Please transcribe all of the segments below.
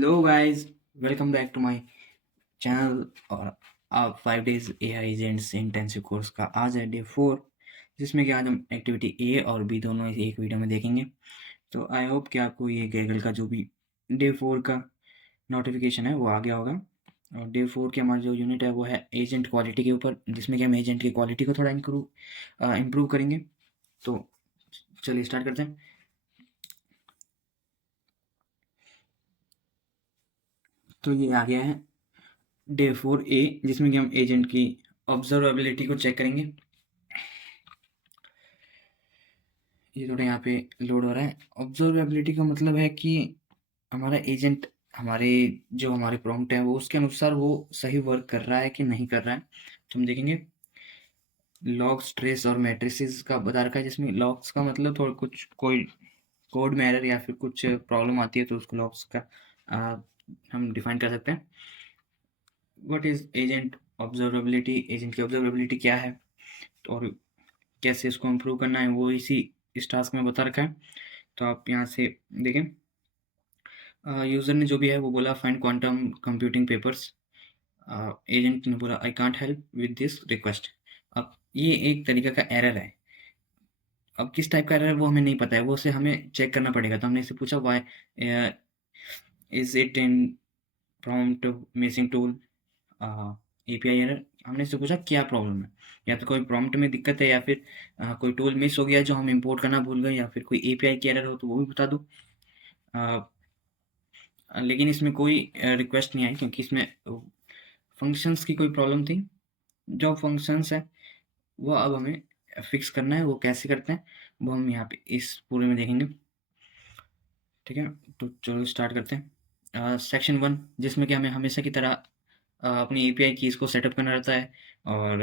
Hello guys, welcome back to my channel. और आप 5 days AI agents intensive course का आज है डे 4, जिसमें कि आज हम एक्टिविटी ए और बी दोनों एक वीडियो में देखेंगे। तो आई होप कि आपको ये गैगल का जो भी डे 4 का नोटिफिकेशन है वो आ गया होगा। और डे 4 की हमारी जो यूनिट है वो है एजेंट क्वालिटी के ऊपर, जिसमें कि हम एजेंट की क्वालिटी को थोड़ा इम्प्रूव करेंगे। तो चलिए स्टार्ट करते हैं। तो ये आ गया है डे 4 ए, जिसमें कि हम एजेंट की ऑब्जर्वेबिलिटी को चेक करेंगे। ये थोड़ा यहाँ पे लोड हो रहा है। ऑब्जर्वेबिलिटी का मतलब है कि हमारा एजेंट हमारे प्रॉम्प्ट है वो उसके अनुसार वो सही वर्क कर रहा है कि नहीं कर रहा है। तो हम देखेंगे लॉग्स, ट्रेस और मैट्रिसेस का बता रखा है, जिसमें लॉग्स का मतलब थोड़ा कुछ कोई कोड में एरर या फिर कुछ प्रॉब्लम आती है तो उसको लॉग्स का हम डिफाइन कर सकते हैं। What is agent observability, agent की ऑब्जर्वेबिलिटी क्या है और कैसे इसको इम्प्रूव करना है वो इसी इस टास्क में बता रखा है। तो आप यहाँ से देखें, यूज़र ने जो भी है वो बोला find quantum computing papers. Agent ने बोला I can't help with this request. अब ये एक तरीका का एरर है। अब किस टाइप का एरर है वो हमें नहीं पता है, वो उसे हमें चेक करना पड़ेगा। तो हमने इससे पूछा why is it in prompt missing tool API error. हमने इससे पूछा क्या प्रॉब्लम है, या तो कोई प्रॉम्प्ट में दिक्कत है या फिर कोई टूल मिस हो गया जो हम इंपोर्ट करना भूल गए, या फिर कोई एपीआई की एरर हो तो वो भी बता दो। लेकिन इसमें कोई रिक्वेस्ट नहीं आई क्योंकि इसमें फंक्शंस की कोई प्रॉब्लम थी। जो फंक्शंस है वो अब हमें फिक्स करना है। वो कैसे करते हैं वो हम यहाँ पे इस पूरे में देखेंगे। ठीक है, तो चलो स्टार्ट करते हैं। सेक्शन 1, जिसमें कि हमें हमेशा की तरह अपनी एपीआई कीज़ को सेटअप करना रहता है और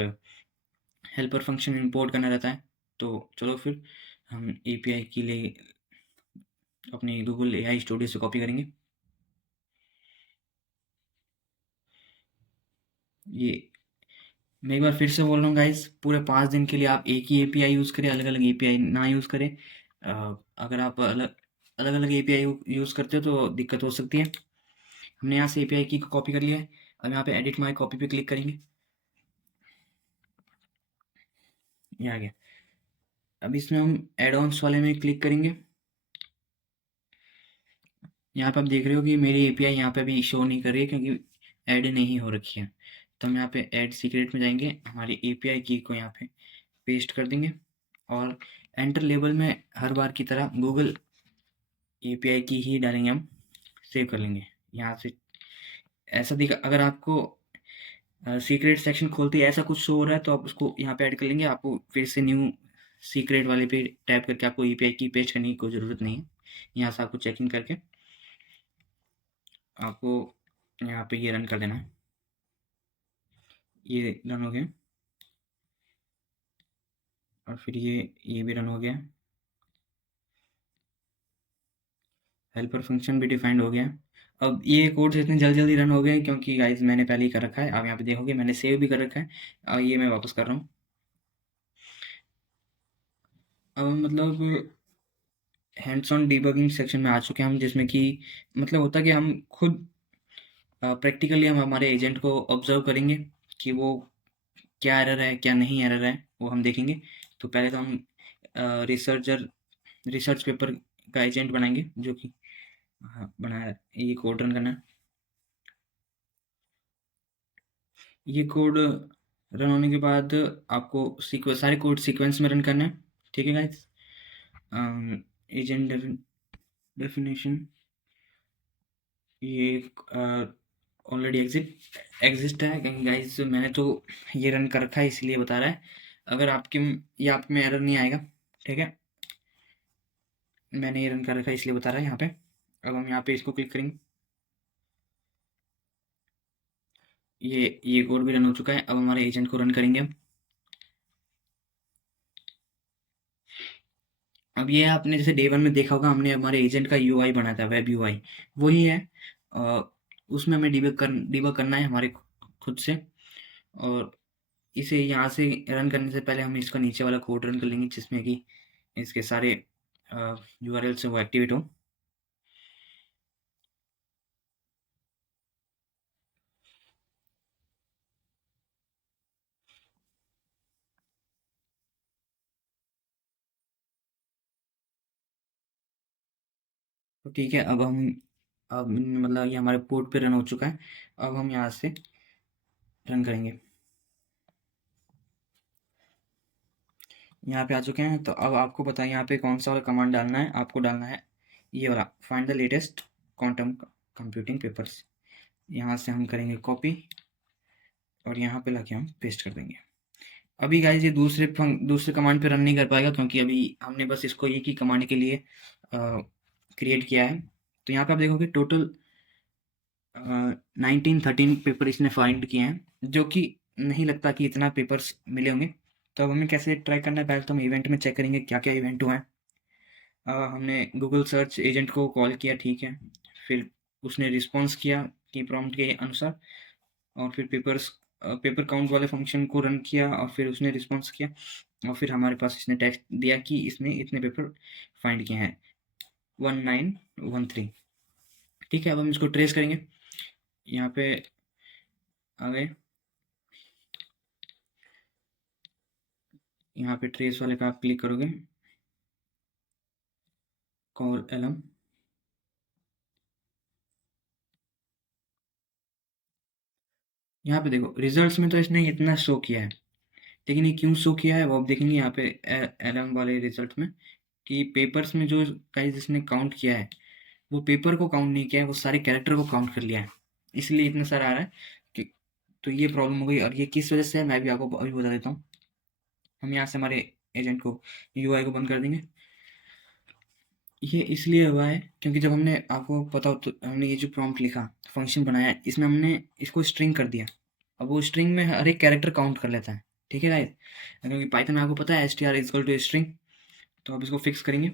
हेल्पर फंक्शन इंपोर्ट करना रहता है। तो चलो फिर हम एपीआई के लिए अपनी गूगल एआई स्टूडियो से कॉपी करेंगे। ये मैं एक बार फिर से बोल रहा हूँ गाइस, पूरे 5 दिन के लिए आप एक ही एपीआई यूज़ करें, अलग अलग एपीआई ना यूज़ करें। अगर आप अलग अलग अलग एपीआई यूज़ करते हो तो दिक्कत हो सकती है। हमने यहाँ से एपीआई की कॉपी कर लिया है। अब यहाँ पे एडिट माई कॉपी पे क्लिक करेंगे। ये आ गया। अब इसमें हम एड ऑन्स वाले में क्लिक करेंगे। यहाँ पे आप देख रहे हो कि मेरी एपीआई यहाँ पे अभी शो नहीं कर रही है क्योंकि ऐड नहीं हो रखी है। तो हम यहाँ पे ऐड सीक्रेट में जाएंगे, हमारी एपीआई की को यहाँ पे पेस्ट कर देंगे और एंटर लेबल में हर बार की तरह गूगल एपीआई की ही डालेंगे, हम सेव कर लेंगे यहाँ से। ऐसा दिखा, अगर आपको सीक्रेट सेक्शन खोलते ही ऐसा कुछ शो हो रहा है तो आप उसको यहाँ पे ऐड कर लेंगे। आपको फिर से न्यू सीक्रेट वाले पे टैप करके आपको एपीआई की पेस्ट करने की कोई ज़रूरत नहीं है। यहाँ से आपको चेकिंग करके आपको यहाँ पे ये रन कर देना है। ये रन हो गया और फिर ये भी रन हो गया। हेल्पर फंक्शन भी डिफाइंड हो गया। अब ये कोड्स इतने जल्दी जल्दी रन हो गए क्योंकि गाइस मैंने पहले ही कर रखा है। आप यहाँ पे देखोगे मैंने सेव भी कर रखा है और ये मैं वापस कर रहा हूँ। अब मतलब हैंड्स ऑन डिबगिंग सेक्शन में आ चुके हैं हम, जिसमें कि मतलब होता है कि हम खुद प्रैक्टिकली हम हमारे एजेंट को ऑब्जर्व करेंगे कि वो क्या एरर है क्या नहीं एरर है वो हम देखेंगे। तो पहले तो हम रिसर्चर रिसर्च पेपर का एजेंट बनाएंगे, जो कि हाँ बनाया है। ये कोड रन करना है। ये कोड रन होने के बाद आपको सारे कोड सीक्वेंस में रन करना है। ठीक है गाइस। एजेंट डेफिनेशन ये ऑलरेडी एग्जिस्ट है क्योंकि गाइस मैंने तो ये रन कर रखा है इसलिए बता रहा है। अगर आपके ये आप में एरर नहीं आएगा। ठीक है, मैंने ये रन कर रखा है इसलिए बता रहा है यहाँ पे। अब हम यहाँ पे इसको क्लिक करेंगे। ये कोड भी रन हो चुका है। अब हमारे एजेंट को रन करेंगे हम। अब ये आपने जैसे डे 1 में देखा होगा, हमने हमारे एजेंट का यूआई बनाया था, वेब यूआई वही है। अ, उसमें हमें डिबग करना है हमारे खुद से। और इसे यहाँ से रन करने से पहले हम इसका नीचे वाला कोड रन कर लेंगे, जिसमें कि इसके सारे यूआरएल से वो एक्टिवेट हो। तो ठीक है, अब मतलब ये हमारे पोर्ट पे रन हो चुका है। अब हम यहाँ से रन करेंगे। यहाँ पे आ चुके हैं, तो अब आपको पता है यहाँ पे कौन सा वाला कमांड डालना है। आपको डालना है ये वाला, find the latest quantum computing papers. यहाँ से हम करेंगे कॉपी और यहाँ पे लाके हम पेस्ट कर देंगे। अभी गाइस ये दूसरे कमांड पे रन नहीं कर पाएगा, क्योंकि अभी हमने बस इसको एक ही कमांड के लिए क्रिएट किया है। तो यहाँ पे आप देखोगे टोटल 1913 पेपर इसने फाइंड किए हैं, जो कि नहीं लगता कि इतना पेपर्स मिले होंगे। तो अब हमें कैसे ट्राई करना है, पहले तो हम इवेंट में चेक करेंगे क्या क्या इवेंट हुआ है। हमने गूगल सर्च एजेंट को कॉल किया, ठीक है। फिर उसने रिस्पॉन्स किया कि प्रॉम्प्ट के अनुसार, और फिर पेपर काउंट वाले फंक्शन को रन किया, और फिर उसने रिस्पॉन्स किया, और फिर हमारे पास इसने टेक्स्ट दिया कि इसने इतने पेपर फाइंड किए हैं, 1913। ठीक है, अब हम इसको ट्रेस करेंगे। यहाँ पे आ गए, यहाँ पे ट्रेस वाले का आप क्लिक करोगे, कॉल एलम। यहाँ पे देखो रिजल्ट्स में तो इसने इतना शो किया है, लेकिन ये क्यों शो किया है वो आप देखेंगे यहाँ पे एलम वाले रिजल्ट में, कि पेपर्स में जो गाइस इसने काउंट किया है, वो पेपर को काउंट नहीं किया है, वो सारे कैरेक्टर को काउंट कर लिया है, इसलिए इतना सारा आ रहा है कि। तो ये प्रॉब्लम हो गई, और ये किस वजह से है मैं भी आपको अभी बता देता हूँ। हम यहाँ से हमारे एजेंट को, यूआई को बंद कर देंगे। ये इसलिए हुआ है क्योंकि जब हमने, आपको पता हो तो, हमने ये जो प्रॉम्प्ट लिखा, फंक्शन बनाया, इसमें हमने इसको स्ट्रिंग कर दिया। अब वो स्ट्रिंग में हर एक कैरेक्टर काउंट कर लेता है, ठीक है गाइस, क्योंकि पाइथन में आपको पता है str इक्वल टू स्ट्रिंग। तो अब इसको फिक्स करेंगे।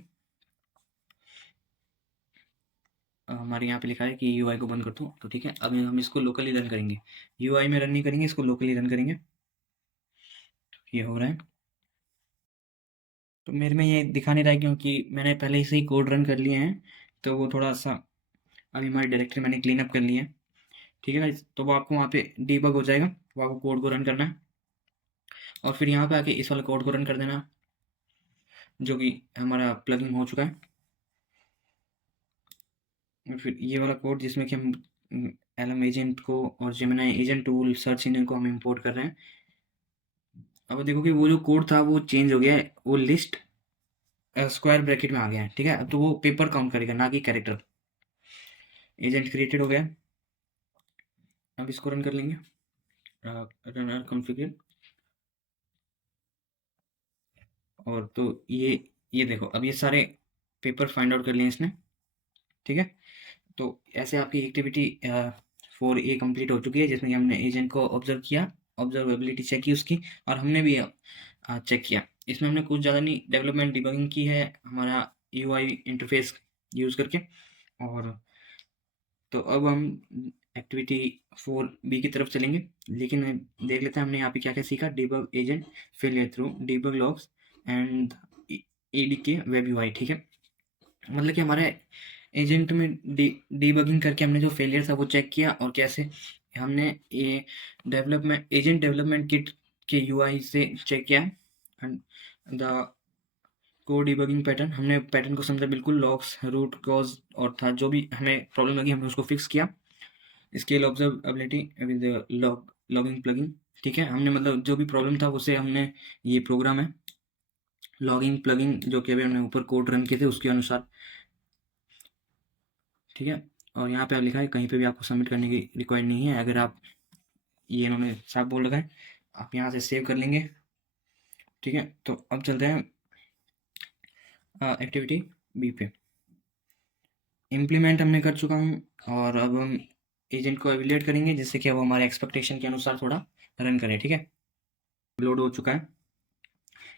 हमारे यहाँ पे लिखा है कि यूआई को बंद कर दो, तो ठीक है, अब हम इसको लोकली रन करेंगे। यूआई में रन नहीं करेंगे, इसको लोकली रन करेंगे। ये हो रहा है, तो मेरे में ये दिखा नहीं रहा है क्योंकि मैंने पहले से ही कोड रन कर लिए हैं, तो वो थोड़ा सा, अभी हमारी डायरेक्टरी मैंने क्लीन अप कर ली है, ठीक है गाइस। तो वो आपको वहाँ पे डीबग हो जाएगा, वो आपको कोड को रन करना है, और फिर यहाँ पे आके इस वाले कोड को रन कर देना, जो कि हमारा प्लगइन हो चुका है। और फिर ये वाला कोड जिसमें कि हम एलएम एजेंट को और Gemini agent tool search engine को हम इंपोर्ट कर रहे हैं। अब देखो कि वो जो कोड था वो चेंज हो गया है, वो लिस्ट स्क्वायर ब्रैकेट में आ गया है, ठीक है। अब तो वो पेपर काउंट करेगा, ना कि कैरेक्टर। एजेंट क्रिएटेड हो गया। अब इसको रन कर लेंगे, रन कॉन्फ़िगर। और तो ये देखो, अब ये सारे पेपर फाइंड आउट कर लिए इसने, ठीक है। तो ऐसे आपकी एक्टिविटी 4A कंप्लीट हो चुकी है, जिसमें कि हमने एजेंट को ऑब्जर्व किया, ऑब्जर्वेबिलिटी चेक की उसकी, और हमने भी चेक किया। इसमें हमने कुछ ज़्यादा नहीं, डेवलपमेंट डिबगिंग की है हमारा यूआई इंटरफेस यूज़ करके। और तो अब हम एक्टिविटी 4B की तरफ चलेंगे, लेकिन देख लेते हैं हमने यहाँ पे क्या क्या सीखा। Debug agent failure through debug logs and एडीके web UI, ठीक है। मतलब कि हमारे एजेंट में डीबगिंग करके हमने जो फेलियर था वो चेक किया, और कैसे हमने ये एजेंट डेवलपमेंट किट के यूआई से चेक किया। And the code debugging pattern, हमने पैटर्न को समझा बिल्कुल, लॉग्स रूट कॉज, और था जो भी हमें प्रॉब्लम लगी हमने उसको फिक्स किया। Scale observability with logging plugging, ठीक है। हमने मतलब जो भी प्रॉब्लम था उसे हमने, ये प्रोग्राम है लॉगिंग प्लगिंग जो कि अभी हमने ऊपर कोड रन किए थे उसके अनुसार, ठीक है। और यहाँ पे लिखा है कहीं पे भी आपको सबमिट करने की रिक्वायर्ड नहीं है, अगर आप, ये इन्होंने साफ बोल रखा है, आप यहाँ से सेव कर लेंगे, ठीक है। तो अब चलते हैं एक्टिविटी बी पे। इम्प्लीमेंट हमने कर चुका हूँ, और अब हम एजेंट को एवेल्यूएट करेंगे, जिससे कि अब हमारे एक्सपेक्टेशन के अनुसार थोड़ा रन करें, ठीक है। लोड हो चुका है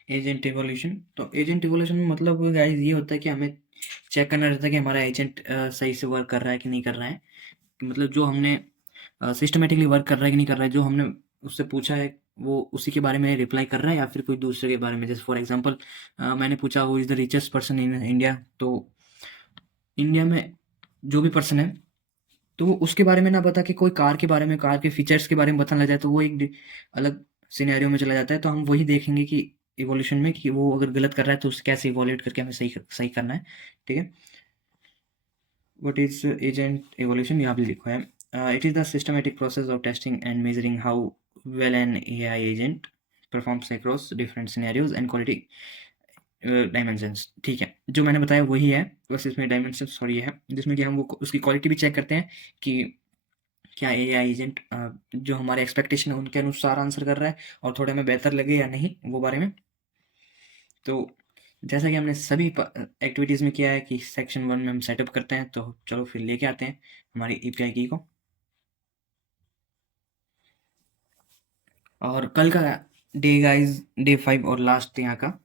एजेंट इवोल्यूशन। तो एजेंट इवोल्यूशन में मतलब गाइस ये होता है कि हमें चेक करना रहता है कि हमारा एजेंट सही से वर्क कर रहा है कि नहीं कर रहा है। मतलब जो हमने सिस्टमेटिकली वर्क कर रहा है कि नहीं कर रहा है, जो हमने उससे पूछा है वो उसी के बारे में रिप्लाई कर रहा है, या फिर कोई दूसरे के बारे में। जैसे फॉर एग्जांपल मैंने पूछा who is the richest person in India, तो इंडिया में जो भी पर्सन है, तो वो उसके बारे में ना बता के कोई कार के बारे में, कार के फीचर्स के बारे में बताने लग जाए, तो वो एक अलग सिनेरियो में चला जाता है। तो हम वही देखेंगे कि इवोल्यूशन में, कि वो अगर गलत कर रहा है तो उसे कैसे इवोल्यूट करके हमें सही सही करना है, ठीक है। व्हाट इज एजेंट एवोल्यूशन, यहाँ पे लिखा है it is the systematic process of testing and measuring how well an AI agent performs across different scenarios and quality dimensions. ठीक है, जो मैंने बताया वही है, बस इसमें डायमेंशंस और ये है जिसमें कि हम वो उसकी क्वालिटी भी चेक करते हैं कि क्या एआई एजेंट जो हमारे एक्सपेक्टेशन है उनके अनुसार आंसर कर रहा है और थोड़े हमें बेहतर लगे या नहीं, वो बारे में। तो जैसा कि हमने सभी एक्टिविटीज़ में किया है कि सेक्शन 1 में हम सेटअप करते हैं, तो चलो फिर लेके आते हैं हमारी एपीआई की को। और कल का डे गाइस, डे 5 और लास्ट यहाँ का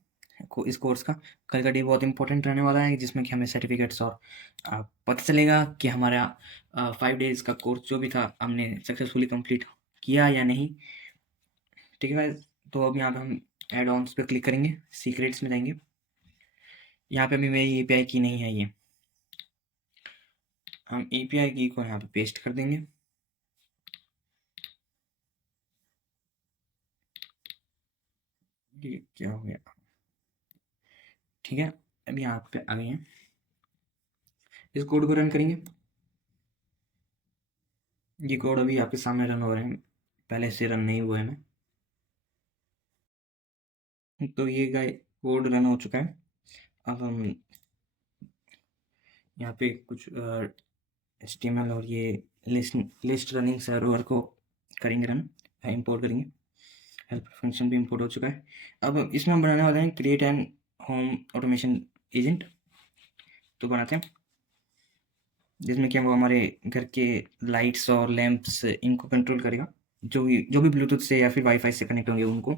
इस कोर्स का कल का डे बहुत इंपॉर्टेंट रहने वाला है, जिसमें कि हमें सर्टिफिकेट्स और पता चलेगा कि हमारा 5 डेज़ का कोर्स जो भी था हमने सक्सेसफुली कंप्लीट किया या नहीं। ठीक है guys? तो अब यहाँ पे हम एड ऑन्स पे क्लिक करेंगे, सीक्रेट्स में जाएंगे। यहाँ पे अभी मेरी एपीआई की नहीं है, ये हम एपीआई की को यहाँ पे पेस्ट कर देंगे। ये क्या हो गया? ठीक है, अभी यहाँ पे आ गए हैं, इस कोड को रन करेंगे। ये कोड अभी आपके सामने रन हो रहे हैं, पहले से रन नहीं हुए हैं। तो ये गाय कोड रन हो चुका है। अब हम यहाँ पे कुछ HTML और ये लिस्ट रनिंग सर्वर को करेंगे रन, इंपोर्ट करेंगे। हेल्प फंक्शन भी इंपोर्ट हो चुका है। अब इसमें हम बनाने वाले हैं create and home automation agent. तो बनाते हैं, जिसमें कि हम हमारे घर के लाइट्स और लैंप्स इनको कंट्रोल करेगा, जो भी ब्लूटूथ से या फिर वाईफाई से कनेक्ट होंगे उनको।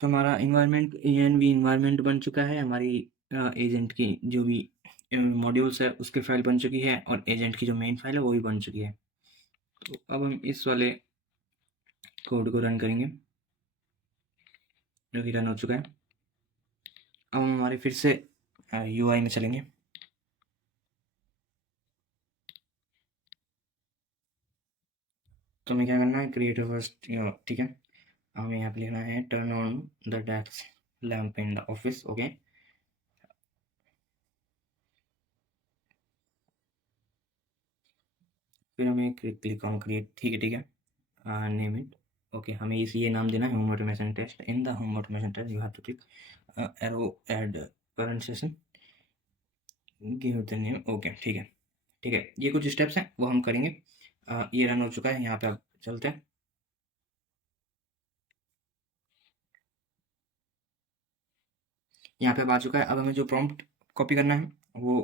तो हमारा इन्वायरमेंट ENV इन्वायरमेंट बन चुका है, हमारी एजेंट की जो भी मॉड्यूल्स है उसकी फाइल बन चुकी है और एजेंट की जो मेन फाइल है वो भी बन चुकी है। तो अब हम इस वाले कोड को रन करेंगे, जो कि रन हो चुका है। अब हम हमारे फिर से UI में चलेंगे। तो हमें क्या करना है, क्रिएट फर्स्ट, ठीक है, हमें यहाँ पे लिखना है turn on the desk lamp in the office. Okay, फिर हमें क्लिक ऑन क्रिएट। ठीक है, ठीक है, नेम इट। ओके, हमें इस ये नाम देना है, home automation test. In the home automation test you have to click arrow add current session, give the name. Okay, ठीक है, ठीक है, ये कुछ स्टेप्स हैं वो हम करेंगे। ये रन हो चुका है, यहाँ पे आप चलते हैं। यहाँ पे अब आ चुका है। अब हमें जो प्रॉम्प्ट कॉपी करना है वो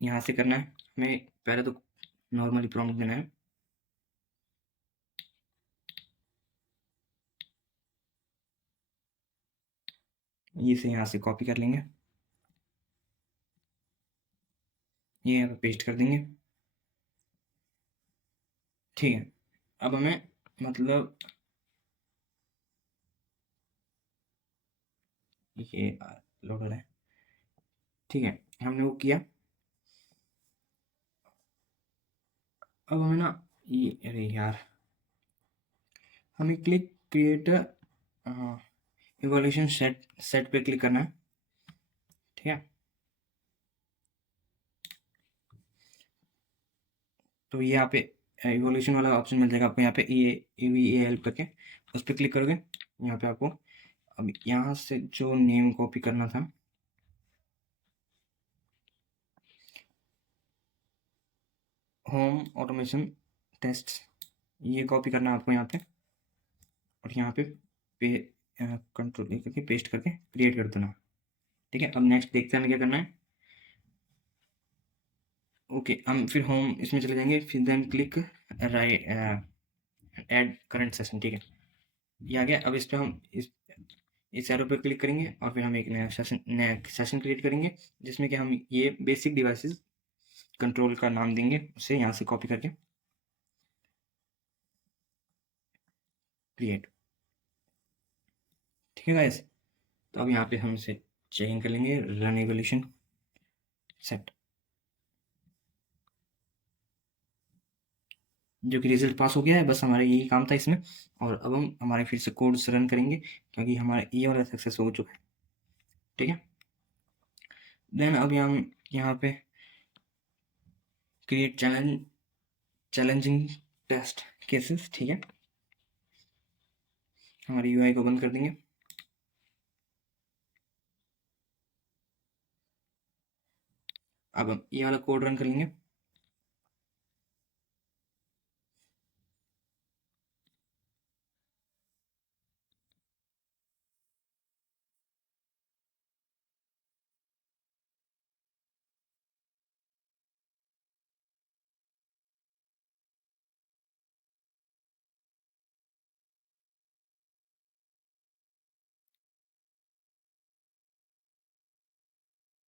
यहाँ से करना है। हमें पहले तो नॉर्मली प्रॉम्प्ट देना है, ये से यहाँ से कॉपी कर लेंगे, ये यहाँ पे पेस्ट कर देंगे। ठीक है, अब हमें मतलब ये लोड हो रहा है। ठीक है, हमने वो किया। अब हमें ना ये, अरे यार, हमें click create evolution set set पे क्लिक करना है। ठीक है, तो ये यहाँ पे इवोल्यूशन वाला ऑप्शन मिल जाएगा आपको, यहाँ पे EVAL करके उस पर क्लिक करोगे। यहाँ पे आपको अब यहाँ से जो नेम कॉपी करना था, होम ऑटोमेशन टेस्ट, ये कॉपी करना है आपको यहाँ पे, और यहाँ पे कंट्रोल करके पेस्ट करके क्रिएट कर देना। ठीक है, अब नेक्स्ट देखते हैं हमें क्या करना है। ओके, हम फिर होम इसमें चले जाएंगे, फिर then click right add current session. ठीक है, ये आ गया। अब इस पर हम इस एरो पर क्लिक करेंगे और फिर हम एक नया सेशन क्रिएट करेंगे, जिसमें कि हम ये बेसिक डिवाइसेस कंट्रोल का नाम देंगे, उसे यहाँ से कॉपी करके क्रिएट। ठीक है गाइस, तो अब यहाँ पे हम इसे चेक कर लेंगे, रन एवोल्यूशन सेट, जो कि रिजल्ट पास हो गया है। बस हमारा यही काम था इसमें। और अब हम हमारे फिर से कोड्स रन करेंगे, क्योंकि हमारा ये वाला सक्सेस हो चुका है। ठीक है, देन अभी हम यहाँ पे क्रिएट चैलेंजिंग टेस्ट केसेस, ठीक है, हमारी यूआई को बंद कर देंगे। अब हम ये वाला कोड रन कर लेंगे।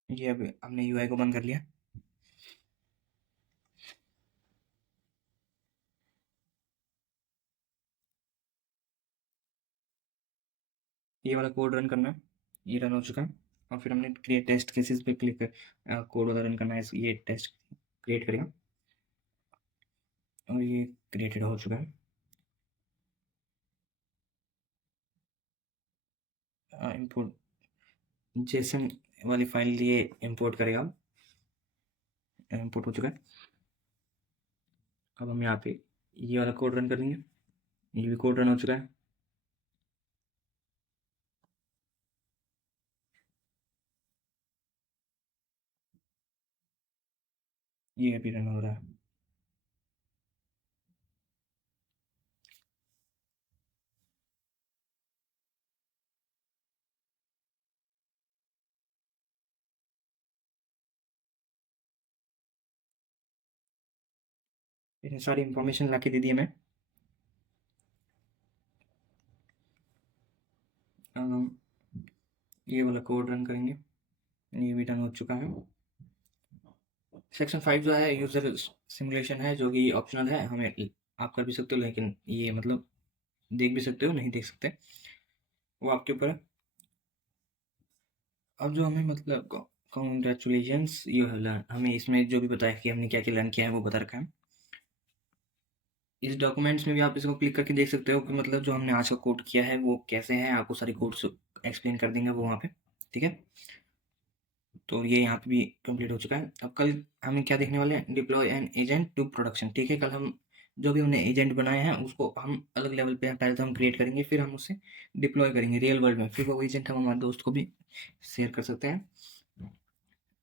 ये अब हमने यूआई को बंद कर लिया। ये वाला कोड रन करना है, ये रन हो चुका है। और फिर हमने क्रिएट टेस्ट केसेस पे क्लिक कर कोड वाला रन करना है, ये टेस्ट क्रिएट करेगा और ये क्रिएटेड हो चुका है। इंपोर्ट जेसन वाली फाइल ये इंपोर्ट करेगा, इंपोर्ट हो चुका है। अब हम यहाँ पे ये वाला कोड रन करेंगे, ये भी कोड रन हो चुका है। ये अभी रन हो रहा है। इतनी सारी इंफॉर्मेशन ला के दे दी हमें। ये वाला कोड रन करेंगे, ये भी रन हो चुका है। सेक्शन 5 जो है यूजर सिमुलेशन है, जो कि ऑप्शनल है, हमें आप कर भी सकते हो, लेकिन ये मतलब देख भी सकते हो, नहीं देख सकते, वो आपके ऊपर है। अब जो हमें मतलब कॉन्ग्रेचुलेशंस, ये हमें इसमें जो भी बताया कि हमने क्या क्या लर्न किया है वो बता रखा है। इस डॉक्यूमेंट्स में भी आप इसको क्लिक करके देख सकते हो कि मतलब जो हमने आज का कोड किया है वो कैसे है, आपको सारी कोड्स एक्सप्लेन कर देंगे वो वहाँ पे, ठीक है। तो ये यहाँ पे भी कंप्लीट हो चुका है। अब कल हमें क्या देखने वाले हैं, deploy an agent to production, ठीक है। कल हम जो भी हमने एजेंट बनाए हैं उसको हम अलग लेवल पे पहले तो हम क्रिएट करेंगे, फिर हम उसे डिप्लॉय करेंगे रियल वर्ल्ड में, फिर वो एजेंट हम हमारे दोस्त को भी शेयर कर सकते हैं।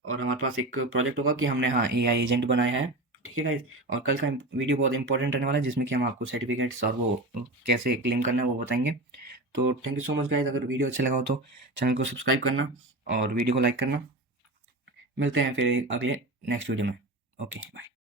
और हमारे पास एक प्रोजेक्ट होगा कि हमने हाँ एआई एजेंट बनाया है, ठीक है गाइस। और कल का वीडियो बहुत इंपॉर्टेंट रहने वाला है, जिसमें कि हम आपको सर्टिफिकेट्स और वो कैसे क्लेम करना है वो बताएंगे। तो thank you so much guys, अगर वीडियो अच्छा लगा हो तो चैनल को सब्सक्राइब करना और वीडियो को लाइक करना। मिलते हैं फिर अगले नेक्स्ट वीडियो में। Okay bye.